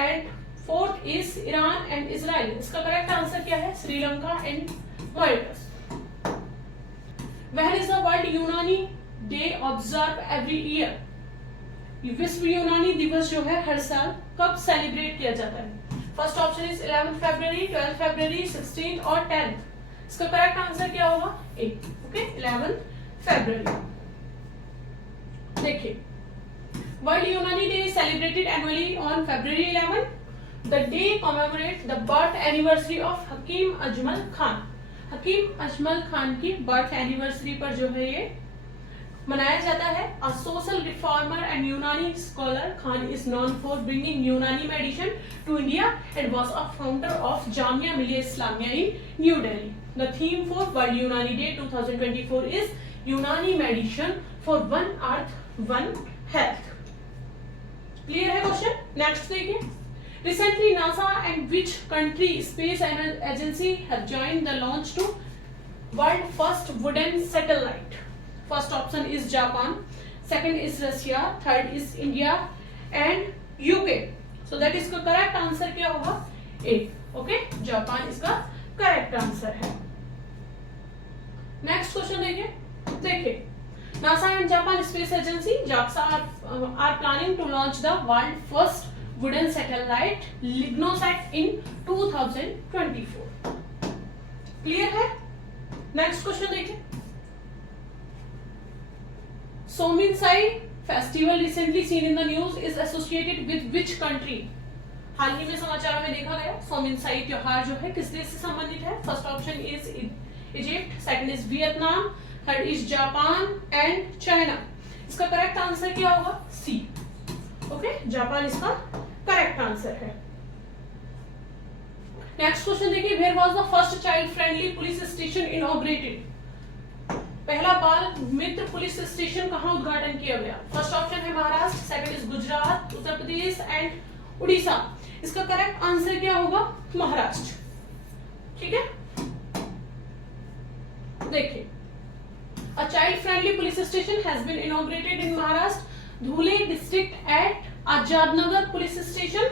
and fourth is Iran and Israel. इसका करेक्ट आंसर क्या है? Sri Lanka and Mauritius. When is the World यूनानी डे ऑब्जर्व एवरी ईयर? विश्व यूनानी दिवस जो है हर साल कब सेलिब्रेट किया जाता है? फर्स्ट ऑप्शन इज 11 फरवरी, 12 फरवरी, 16 और 10. इसका करेक्ट आंसर क्या होगा? ए. ओके, 11 फरवरी. देखिए, World Unani Day is celebrated annually on February 11. The day commemorates the birth anniversary of Hakim Ajmal Khan. Hakim Ajmal Khan की बर्थ एनिवर्सरी पर जो है ये मनाया जाता है. A social reformer and Unani scholar, Khan is known for bringing Unani medicine to India and was a founder of Jamia Millia Islamia in New Delhi. The theme for World Unani Day 2024 is Unani medicine for one earth, one health. Clear है question? Next देखिए. Recently, NASA and which country space agency have joined the launch to world first wooden satellite? First option is Japan, second is Russia, third is India and UK. So that is का correct answer क्या होगा? A. Okay, Japan इसका correct answer है. Next question देखिए. NASA and Japan Space Agency (JAXA) are planning to launch the world first wooden satellite LignoSat in 2024. Clear है? Next question देखिए. Sominsai festival recently seen in the news is associated with which country? हाल ही में समाचारों में देखा गया सोमिनसाई त्योहार जो है किस देश से संबंधित है? First option is Egypt, second is Vietnam, third is Japan and China. इसका करेक्ट आंसर क्या होगा? सी। ओके, जापान इसका करेक्ट आंसर है। नेक्स्ट क्वेश्चन देखिए, where was the first child friendly police station inaugurated? पहला बाल मित्र पुलिस स्टेशन कहां उद्घाटन किया गया? फर्स्ट ऑप्शन है Maharashtra, second is Gujarat, Uttar Pradesh and Orissa. इसका करेक्ट आंसर क्या होगा? महाराष्ट्र। ठीक है, देखिए, a child friendly police station has been inaugurated in Maharashtra, Dhule district at Azadnagar police station,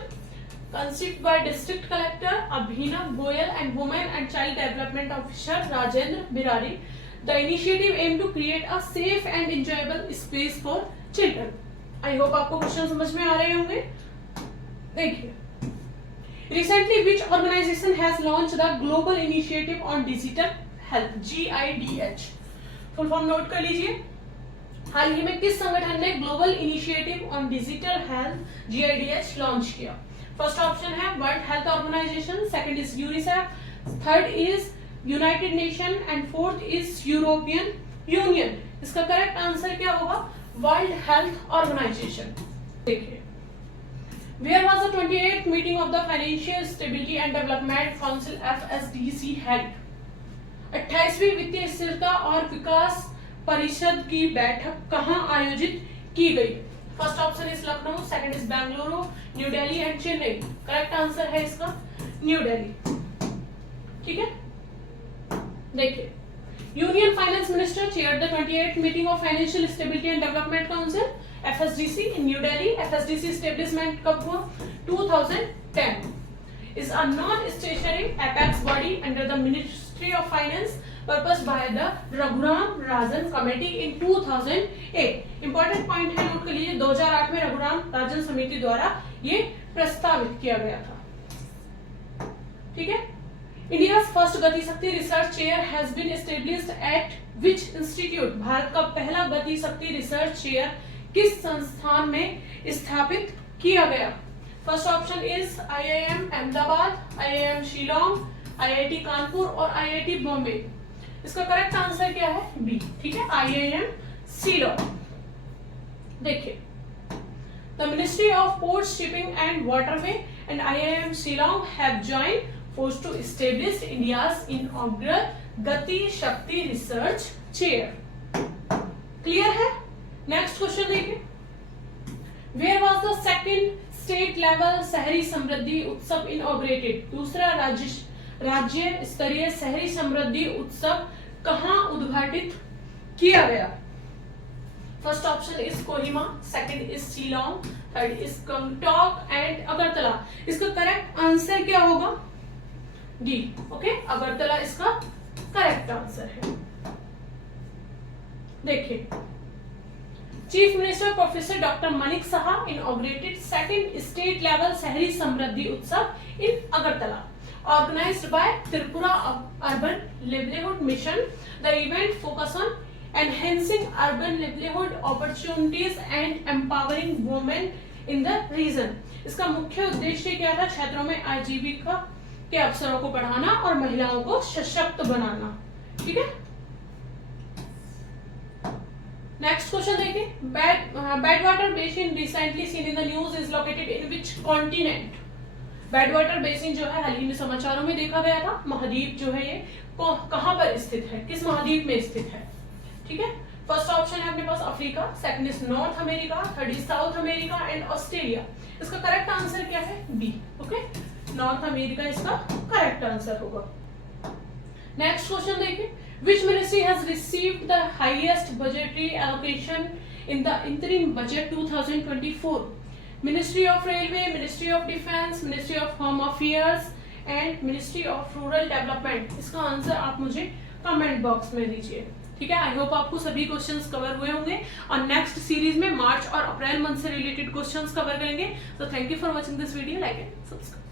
conceived by district collector Abhinav Goyal and women and child development officer Rajendra Birari. The initiative aimed to create a safe and enjoyable space for children. I hope आपको question समझ में आ रहे होंगे। देखिए, recently which organization has launched the global initiative on digital health? GIDH full form note कर लीजिए। हाल ही में किस संगठन ने global initiative on digital health GIDH launch किया? फर्स्ट ऑप्शन है world health organisation, second is UNICEF, third is united nation and fourth is European union. इसका करेक्ट आंसर क्या होगा? World health organisation. देखिए, where was the 28th meeting of the financial stability and development council FSDC held? 28वीं वित्तीय स्थिरता और विकास परिषद की बैठक कहां आयोजित की गई? First option is Lucknow, second is Bengaluru, new Delhi and Chennai. Correct answer है इसका न्यू दिल्ली। ठीक है, देखिए, union finance minister chair the 28th meeting of financial stability and development council FSDC in new Delhi. FSDC establishment कब हुआ? 2010। Is a non stationary apex body under the ministry of finance purpose by the Raghuram Rajan committee in 2008। Important point है, note कर लीजिए, 2008 में रघुराम राजन समिति द्वारा ये प्रस्तावित किया गया था। ठीक है, India's first Gati Shakti research chair has been established at which institute? Bharat का पहला गति शक्ति रिसर्च चेयर किस संस्थान में स्थापित किया गया? First option is IIM Ahmedabad, IIM Shillong, IIT Kanpur और IIT बॉम्बे। इसका करेक्ट आंसर क्या है? बी। ठीक है, IIM शिलोंग। देखिए, the ministry of port shipping and waterway and IIM Shillong have joined force to establish India's inaugural Gati Shakti research chair. Clear है? नेक्स्ट क्वेश्चन देखिए, where was the second state level Shahari Samriddhi उत्सव इनऑग्रेटेड? दूसरा राज्य स्तरीय शहरी समृद्धि उत्सव कहां उद्घाटित किया गया? First option is Kohima, second is Shillong, third is Gangtok and Agartala. इसका करेक्ट आंसर क्या होगा? डी। ओके, अगरतला इसका करेक्ट आंसर है। देखिए, चीफ मिनिस्टर प्रोफेसर डॉक्टर मनिक Saha इनऑग्रेटेड second state level Shahari Samriddhi उत्सव इन Agartala, organized by Tripura Urban Livelihood Mission. The event focus on enhancing urban livelihood opportunities and empowering women in the region. इसका मुख्य उद्देश्य क्या था? क्षेत्रों में आजीविका के अवसरों को बढ़ाना और महिलाओं को सशक्त बनाना। ठीक है, नेक्स्ट क्वेश्चन देखिए, Badwater Basin recently seen in the news is located in which continent? Badwater Basin जो है हाल ही में समाचारों में देखा गया था। महाद्वीप जो है ये कहां पर स्थित है? किस महाद्वीप में स्थित है? ठीक है, फर्स्ट ऑप्शन है अपने पास Africa, second is North America, third is South America and Australia. इसका करेक्ट आंसर क्या है? बी। ओके, नॉर्थ अमेरिका इसका करेक्ट आंसर होगा। नेक्स्ट क्वेश्चन देखिए, which ministry has received the highest budgetary allocation in the interim budget 2024? Ministry of Railway, Ministry of Defense, Ministry of Home Affairs and Ministry of Rural Development। इसका answer आप मुझे comment box में दीजिए। ठीक है, I hope आपको सभी questions cover हुए होंगे और नेक्स्ट सीरीज में मार्च और अप्रैल मंथ से रिलेटेड क्वेश्चंस कवर करेंगे। तो thank you for watching this video, like and subscribe.